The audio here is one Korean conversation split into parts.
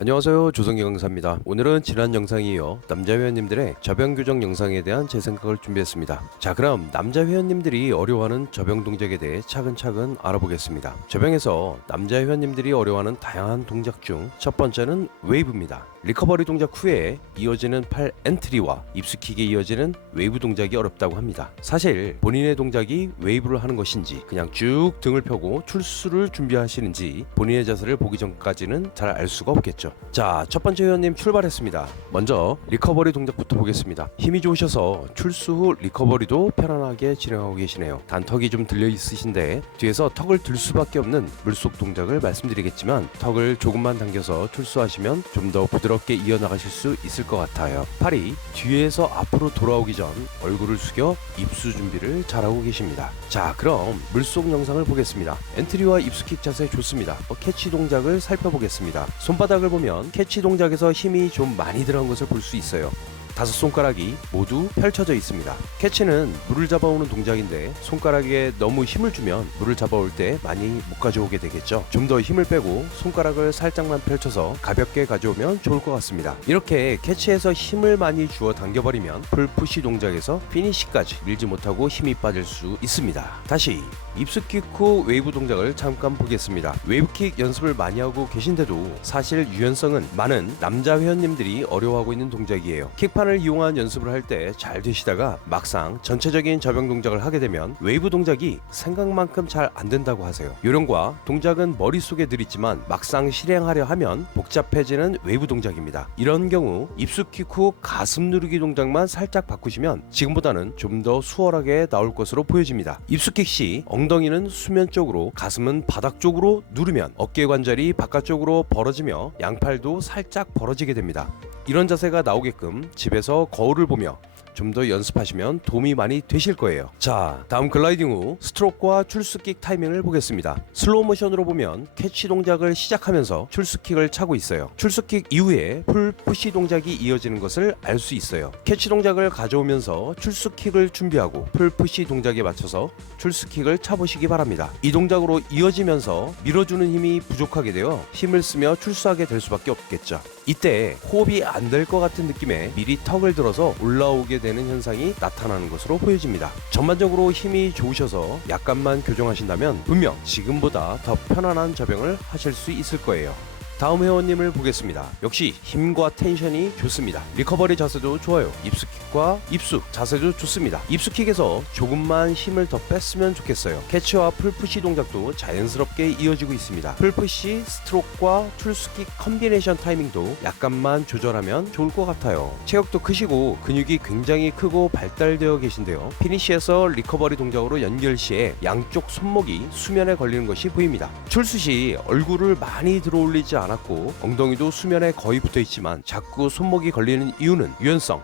안녕하세요, 조성기 강사입니다. 오늘은 지난 영상에 이어 남자 회원님들의 저병 교정 영상에 대한 제 생각을 준비했습니다. 자, 그럼 남자 회원님들이 어려워하는 저병 동작에 대해 차근차근 알아보겠습니다. 저병에서 남자 회원님들이 어려워하는 다양한 동작 중 첫 번째는 웨이브입니다. 리커버리 동작 후에 이어지는 팔 엔트리와 입수킥에 이어지는 웨이브 동작이 어렵다고 합니다. 사실 본인의 동작이 웨이브를 하는 것인지 그냥 쭉 등을 펴고 출수를 준비하시는지 본인의 자세를 보기 전까지는 잘 알 수가 없겠죠. 자, 첫 번째 회원님 출발했습니다. 먼저 리커버리 동작부터 보겠습니다. 힘이 좋으셔서 출수 후 리커버리도 편안하게 진행하고 계시네요. 단턱이 좀 들려 있으신데 뒤에서 턱을 들 수밖에 없는 물속 동작을 말씀드리겠지만 턱을 조금만 당겨서 출수하시면 좀 더 부드럽게 이어나가실 수 있을 것 같아요. 팔이 뒤에서 앞으로 돌아오기 전 얼굴을 숙여 입수 준비를 잘하고 계십니다. 자, 그럼 물속 영상을 보겠습니다. 엔트리와 입수킥 자세 좋습니다. 캐치 동작을 살펴보겠습니다. 손바닥을 보면 캐치 동작에서 힘이 좀 많이 들어간 것을 볼 수 있어요. 다섯 손가락이 모두 펼쳐져 있습니다. 캐치는 물을 잡아오는 동작인데 손가락에 너무 힘을 주면 물을 잡아올 때 많이 못 가져오게 되겠죠. 좀 더 힘을 빼고 손가락을 살짝만 펼쳐서 가볍게 가져오면 좋을 것 같습니다. 이렇게 캐치에서 힘을 많이 주어 당겨버리면 풀푸시 동작에서 피니시까지 밀지 못하고 힘이 빠질 수 있습니다. 다시 입수킥 후 웨이브 동작을 잠깐 보겠습니다. 웨이브킥 연습을 많이 하고 계신데도 사실 유연성은 많은 남자 회원님들이 어려워하고 있는 동작이에요. 킥판을 이용한 연습을 할 때 잘 되시다가 막상 전체적인 저병 동작을 하게 되면 웨이브 동작이 생각만큼 잘 안 된다고 하세요. 요령과 동작은 머릿속에 들있지만 막상 실행하려 하면 복잡해지는 웨이브 동작입니다. 이런 경우 입수킥 후 가슴 누르기 동작만 살짝 바꾸시면 지금보다는 좀 더 수월하게 나올 것으로 보여집니다. 입수킥 시 엉덩이는 수면 쪽으로, 가슴은 바닥 쪽으로 누르면 어깨 관절이 바깥쪽으로 벌어지며 양팔도 살짝 벌어지게 됩니다. 이런 자세가 나오게끔 집에서 거울을 보며 좀 더 연습하시면 도움이 많이 되실 거예요. 자, 다음 글라이딩 후 스트로크와 출수킥 타이밍을 보겠습니다. 슬로우 모션으로 보면 캐치 동작을 시작하면서 출수킥을 차고 있어요. 출수킥 이후에 풀 푸시 동작이 이어지는 것을 알 수 있어요. 캐치 동작을 가져오면서 출수킥을 준비하고 풀 푸시 동작에 맞춰서 출수킥을 차보시기 바랍니다. 이 동작으로 이어지면서 밀어주는 힘이 부족하게 되어 힘을 쓰며 출수하게 될 수밖에 없겠죠. 이때 호흡이 안 될 것 같은 느낌에 미리 턱을 들어서 올라오게 되는 현상이 나타나는 것으로 보여집니다. 전반적으로 힘이 좋으셔서 약간만 교정하신다면 분명 지금보다 더 편안한 저병을 하실 수 있을 거예요. 다음 회원님을 보겠습니다. 역시 힘과 텐션이 좋습니다. 리커버리 자세도 좋아요. 입수킥과 입수 자세도 좋습니다. 입수킥에서 조금만 힘을 더 뺐으면 좋겠어요. 캐치와 풀푸시 동작도 자연스럽게 이어지고 있습니다. 풀푸시, 스트로크와 출수킥 컨비네이션 타이밍도 약간만 조절하면 좋을 것 같아요. 체격도 크시고 근육이 굉장히 크고 발달되어 계신데요. 피니시에서 리커버리 동작으로 연결 시에 양쪽 손목이 수면에 걸리는 것이 보입니다. 출수 시 얼굴을 많이 들어올리지 않았고 엉덩이도 수면에 거의 붙어 있지만 자꾸 손목이 걸리는 이유는 유연성.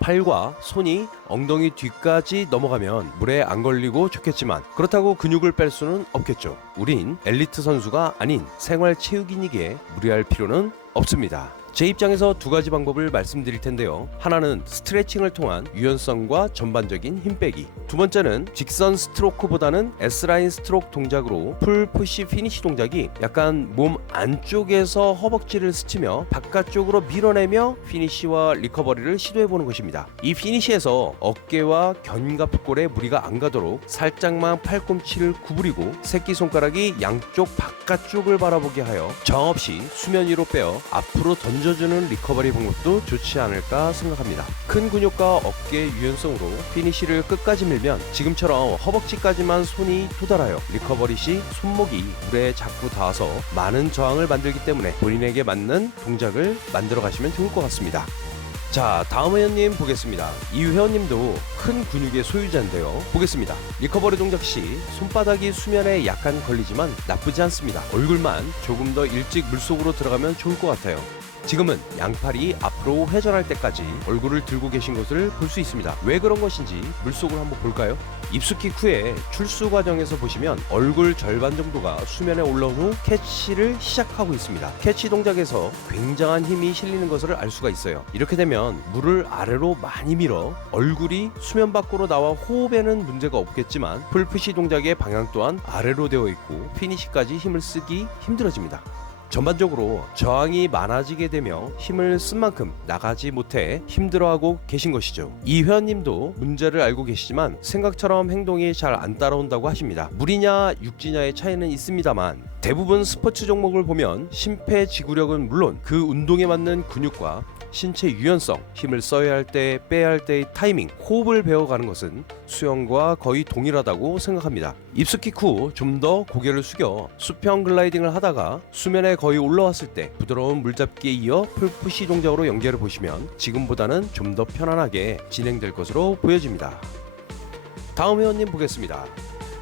팔과 손이 엉덩이 뒤까지 넘어가면 물에 안 걸리고 좋겠지만 그렇다고 근육을 뺄 수는 없겠죠. 우린 엘리트 선수가 아닌 생활체육인이기에 무리할 필요는 없습니다. 제 입장에서 두 가지 방법을 말씀드릴 텐데요. 하나는 스트레칭을 통한 유연성과 전반적인 힘 빼기. 두 번째는 직선 스트로크보다는 S라인 스트로크 동작으로 풀 푸시 피니시 동작이 약간 몸 안쪽에서 허벅지를 스치며 바깥쪽으로 밀어내며 피니시와 리커버리를 시도해보는 것입니다. 이 피니시에서 어깨와 견갑골에 무리가 안 가도록 살짝만 팔꿈치를 구부리고 새끼손가락이 양쪽 바깥쪽을 바라보게 하여 정없이 수면 위로 빼어 앞으로 던져주는 리커버리 방법도 좋지 않을까 생각합니다. 큰 근육과 어깨 유연성으로 피니시를 끝까지 밀면 지금처럼 허벅지까지만 손이 도달하여 리커버리 시 손목이 물에 자꾸 닿아서 많은 저항을 만들기 때문에 본인에게 맞는 동작을 만들어 가시면 좋을 것 같습니다. 자, 다음 회원님 보겠습니다. 이 회원님도 큰 근육의 소유자인데요. 보겠습니다. 리커버리 동작 시 손바닥이 수면에 약간 걸리지만 나쁘지 않습니다. 얼굴만 조금 더 일찍 물속으로 들어가면 좋을 것 같아요. 지금은 양팔이 앞으로 회전할 때까지 얼굴을 들고 계신 것을 볼 수 있습니다. 왜 그런 것인지 물속으로 한번 볼까요? 입수킥 후에 출수 과정에서 보시면 얼굴 절반 정도가 수면에 올라온 후 캐치를 시작하고 있습니다. 캐치 동작에서 굉장한 힘이 실리는 것을 알 수가 있어요. 이렇게 되면 물을 아래로 많이 밀어 얼굴이 수면 밖으로 나와 호흡에는 문제가 없겠지만 풀푸시 동작의 방향 또한 아래로 되어 있고 피니시까지 힘을 쓰기 힘들어집니다. 전반적으로 저항이 많아지게 되며 힘을 쓴 만큼 나가지 못해 힘들어하고 계신 것이죠. 이 회원님도 문제를 알고 계시지만 생각처럼 행동이 잘 안 따라온다고 하십니다. 물이냐 육지냐의 차이는 있습니다만 대부분 스포츠 종목을 보면 심폐지구력은 물론 그 운동에 맞는 근육과 신체 유연성, 힘을 써야 할 때, 빼야 할 때의 타이밍, 호흡을 배워가는 것은 수영과 거의 동일하다고 생각합니다. 입숙킥 후 좀 더 고개를 숙여 수평 글라이딩을 하다가 수면에 거의 올라왔을 때 부드러운 물잡기에 이어 풀푸시 동작으로 연결해 보시면 지금보다는 좀 더 편안하게 진행될 것으로 보여집니다. 다음 회원님 보겠습니다.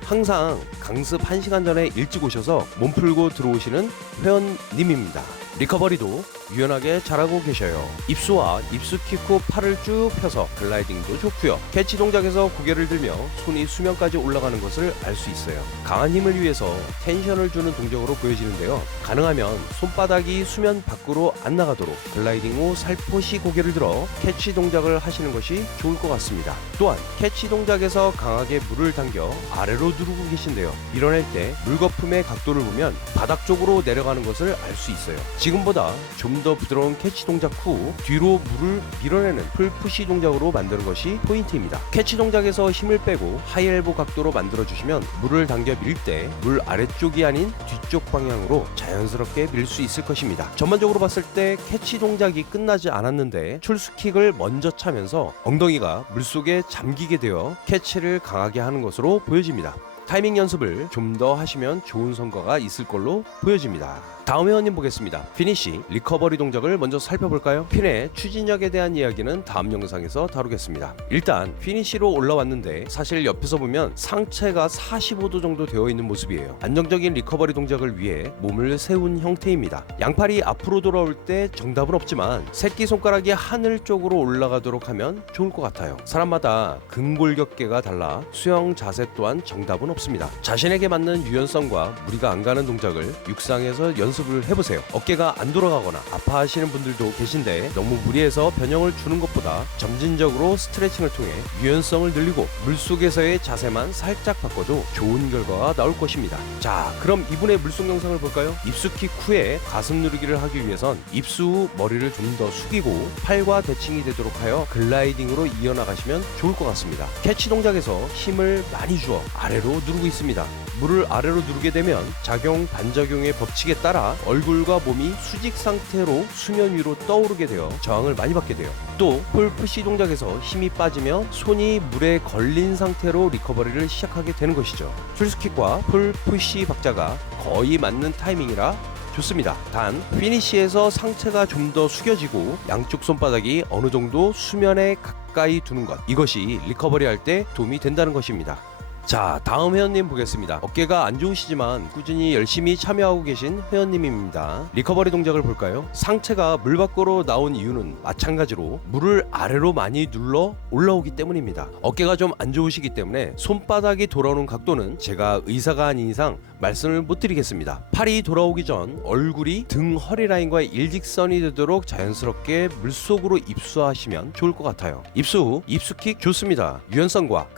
항상 강습 1시간 전에 일찍 오셔서 몸 풀고 들어오시는 회원님입니다. 리커버리도 유연하게 잘하고 계셔요. 입수와 입수킥 후 팔을 쭉 펴서 글라이딩도 좋고요. 캐치 동작에서 고개를 들며 손이 수면까지 올라가는 것을 알 수 있어요. 강한 힘을 위해서 텐션을 주는 동작으로 보여지는데요. 가능하면 손바닥이 수면 밖으로 안 나가도록 글라이딩 후 살포시 고개를 들어 캐치 동작을 하시는 것이 좋을 것 같습니다. 또한 캐치 동작에서 강하게 물을 당겨 아래로 누르고 계신데요. 일어날 때 물거품의 각도를 보면 바닥 쪽으로 내려가는 것을 알 수 있어요. 지금보다 좀 더 부드러운 캐치 동작 후 뒤로 물을 밀어내는 풀푸시 동작으로 만드는 것이 포인트입니다. 캐치 동작에서 힘을 빼고 하이엘보 각도로 만들어주시면 물을 당겨 밀 때 물 아래쪽이 아닌 뒤쪽 방향으로 자연스럽게 밀 수 있을 것입니다. 전반적으로 봤을 때 캐치 동작이 끝나지 않았는데 출수킥을 먼저 차면서 엉덩이가 물속에 잠기게 되어 캐치를 강하게 하는 것으로 보여집니다. 타이밍 연습을 좀 더 하시면 좋은 성과가 있을 걸로 보여집니다. 다음 회원님 보겠습니다. 피니시, 리커버리 동작을 먼저 살펴볼까요? 핀의 추진력에 대한 이야기는 다음 영상에서 다루겠습니다. 일단 피니시로 올라왔는데 사실 옆에서 보면 상체가 45도 정도 되어 있는 모습이에요. 안정적인 리커버리 동작을 위해 몸을 세운 형태입니다. 양팔이 앞으로 돌아올 때 정답은 없지만 새끼손가락이 하늘 쪽으로 올라가도록 하면 좋을 것 같아요. 사람마다 근골격계가 달라 수영 자세 또한 정답은 없습니다. 자신에게 맞는 유연성과 무리가 안 가는 동작을 육상에서 연습을 해보세요. 어깨가 안 돌아가거나 아파하시는 분들도 계신데 너무 무리해서 변형을 주는 것보다 점진적으로 스트레칭을 통해 유연성을 늘리고 물속에서의 자세만 살짝 바꿔도 좋은 결과가 나올 것입니다. 자, 그럼 이분의 물속 영상을 볼까요? 입수킥 후에 가슴 누르기를 하기 위해선 입수 후 머리를 좀 더 숙이고 팔과 대칭이 되도록 하여 글라이딩으로 이어나가시면 좋을 것 같습니다. 캐치 동작에서 힘을 많이 주어 아래로 누르고 있습니다. 물을 아래로 누르게 되면 작용 반작용의 법칙에 따라 얼굴과 몸이 수직 상태로 수면 위로 떠오르게 되어 저항을 많이 받게 돼요. 또 풀푸시 동작에서 힘이 빠지며 손이 물에 걸린 상태로 리커버리를 시작하게 되는 것이죠. 출스킥과 풀푸시 박자가 거의 맞는 타이밍이라 좋습니다. 단 피니시에서 상체가 좀 더 숙여지고 양쪽 손바닥이 어느 정도 수면에 가까이 두는 것, 이것이 리커버리 할 때 도움이 된다는 것입니다. 자, 다음 회원님 보겠습니다. 어깨가 안 좋으시지만 꾸준히 열심히 참여하고 계신 회원님입니다. 리커버리 동작을 볼까요? 상체가 물 밖으로 나온 이유는 마찬가지로 물을 아래로 많이 눌러 올라오기 때문입니다. 어깨가 좀 안 좋으시기 때문에 손바닥이 돌아오는 각도는 제가 의사가 아닌 이상 말씀을 못 드리겠습니다. 팔이 돌아오기 전 얼굴이 등 허리 라인과 일직선이 되도록 자연스럽게 물속으로 입수하시면 좋을 것 같아요. 입수 후 입수킥 좋습니다. 유연성과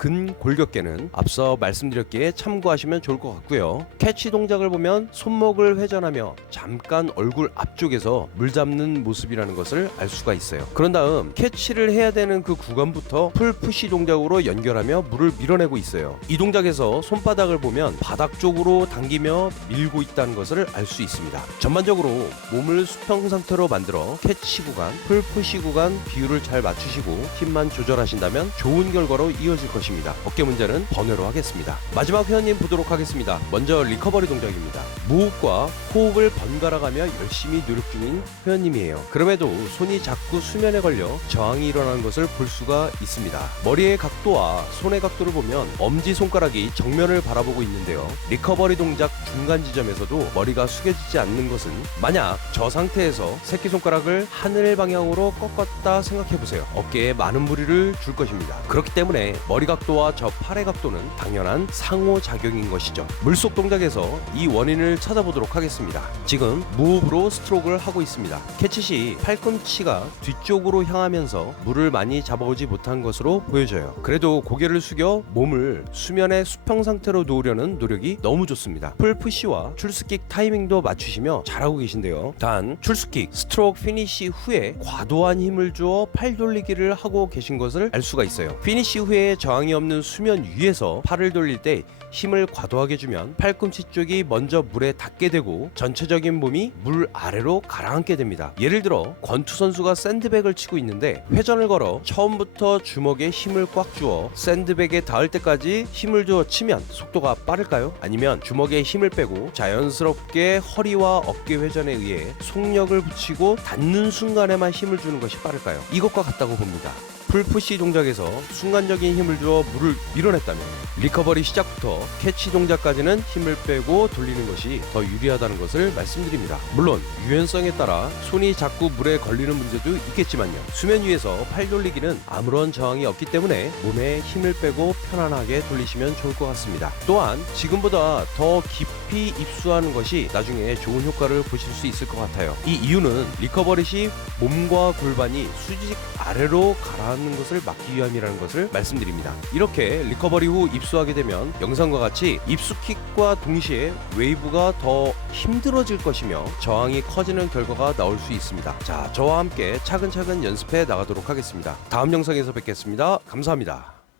근골격계는 앞서 말씀드렸기에 참고하시면 좋을 것 같고요. 캐치 동작을 보면 손목을 회전하며 잠깐 얼굴 앞쪽에서 물 잡는 모습이라는 것을 알 수가 있어요. 그런 다음 캐치를 해야 되는 그 구간부터 풀푸시 동작으로 연결하며 물을 밀어내고 있어요. 이 동작에서 손바닥을 보면 바닥 쪽으로 당기며 밀고 있다는 것을 알 수 있습니다. 전반적으로 몸을 수평 상태로 만들어 캐치 구간, 풀푸시 구간 비율을 잘 맞추시고 힘만 조절하신다면 좋은 결과로 이어질 것입니다. 어깨 문제는 번외로 하겠습니다. 마지막 회원님 보도록 하겠습니다. 먼저 리커버리 동작입니다. 무호흡과 호흡을 번갈아가며 열심히 노력 중인 회원님이에요. 그럼에도 손이 자꾸 수면에 걸려 저항이 일어나는 것을 볼 수가 있습니다. 머리의 각도와 손의 각도를 보면 엄지손가락이 정면을 바라보고 있는데요. 리커버리 동작 중간 지점에서도 머리가 숙여지지 않는 것은, 만약 저 상태에서 새끼손가락을 하늘 방향으로 꺾었다 생각해보세요. 어깨에 많은 무리를 줄 것입니다. 그렇기 때문에 머리 각도와 저 팔의 각도는 당연한 상호작용인 것이죠. 물속 동작에서 이 원인을 찾아보도록 하겠습니다. 지금 무호흡으로 스트로크를 하고 있습니다. 캐치 시 팔꿈치가 뒤쪽으로 향하면서 물을 많이 잡아오지 못한 것으로 보여져요. 그래도 고개를 숙여 몸을 수면의 수평 상태로 놓으려는 노력이 너무 좋습니다. 풀푸시와 출스킥 타이밍도 맞추시며 잘하고 계신데요. 단 출스킥 스트로크 피니시 후에 과도한 힘을 주어 팔 돌리기를 하고 계신 것을 알 수가 있어요. 피니시 후에 저항이 없는 수면 위에서 팔을 돌릴 때 힘을 과도하게 주면 팔꿈치 쪽이 먼저 물에 닿게 되고 전체적인 몸이 물 아래로 가라앉게 됩니다. 예를 들어 권투 선수가 샌드백을 치고 있는데 회전을 걸어 처음부터 주먹에 힘을 꽉 주어 샌드백에 닿을 때까지 힘을 주어 치면 속도가 빠를까요? 아니면 주먹에 힘을 빼고 자연스럽게 허리와 어깨 회전에 의해 속력을 붙이고 닿는 순간에만 힘을 주는 것이 빠를까요? 이것과 같다고 봅니다. 풀푸시 동작에서 순간적인 힘을 주어 물을 밀어냈다면 리커버리 시작부터 캐치 동작까지는 힘을 빼고 돌리는 것이 더 유리하다는 것을 말씀드립니다. 물론 유연성에 따라 손이 자꾸 물에 걸리는 문제도 있겠지만요. 수면 위에서 팔 돌리기는 아무런 저항이 없기 때문에 몸에 힘을 빼고 편안하게 돌리시면 좋을 것 같습니다. 또한 지금보다 더 깊이 입수하는 것이 나중에 좋은 효과를 보실 수 있을 것 같아요. 이 이유는 리커버리 시 몸과 골반이 수직 아래로 가라앉는 것을 막기 위함이라는 것을 말씀드립니다. 이렇게 리커버리 후 입수하게 되면 영상과 같이 입수킥과 동시에 웨이브가 더 힘들어질 것이며 저항이 커지는 결과가 나올 수 있습니다. 자, 저와 함께 차근차근 연습해 나가도록 하겠습니다. 다음 영상에서 뵙겠습니다. 감사합니다.